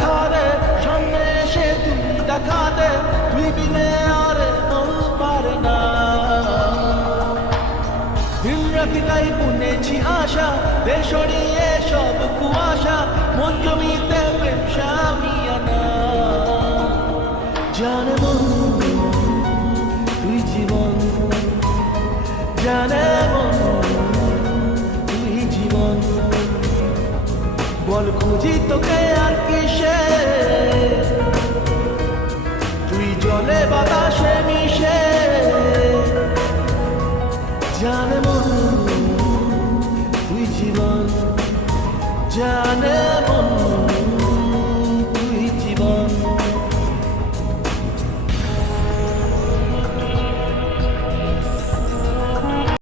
দেখা দে, সামনে এসে তুই দেখা দে, তুই বিনে আর মন পারে না। দিন রাতিটাই বুনেছি আশা, দেশ সরিয়ে সব কুয়াশা, মন জমিতে প্রেম শামিয়ানা। জানে মন তুই জীবন, জানে মন তুই জীবন, বল খুঁজি তোকে আর কিসে, তুই জলে বাতাসে মিশে। জানে মন তুই জীবন, জানে মন।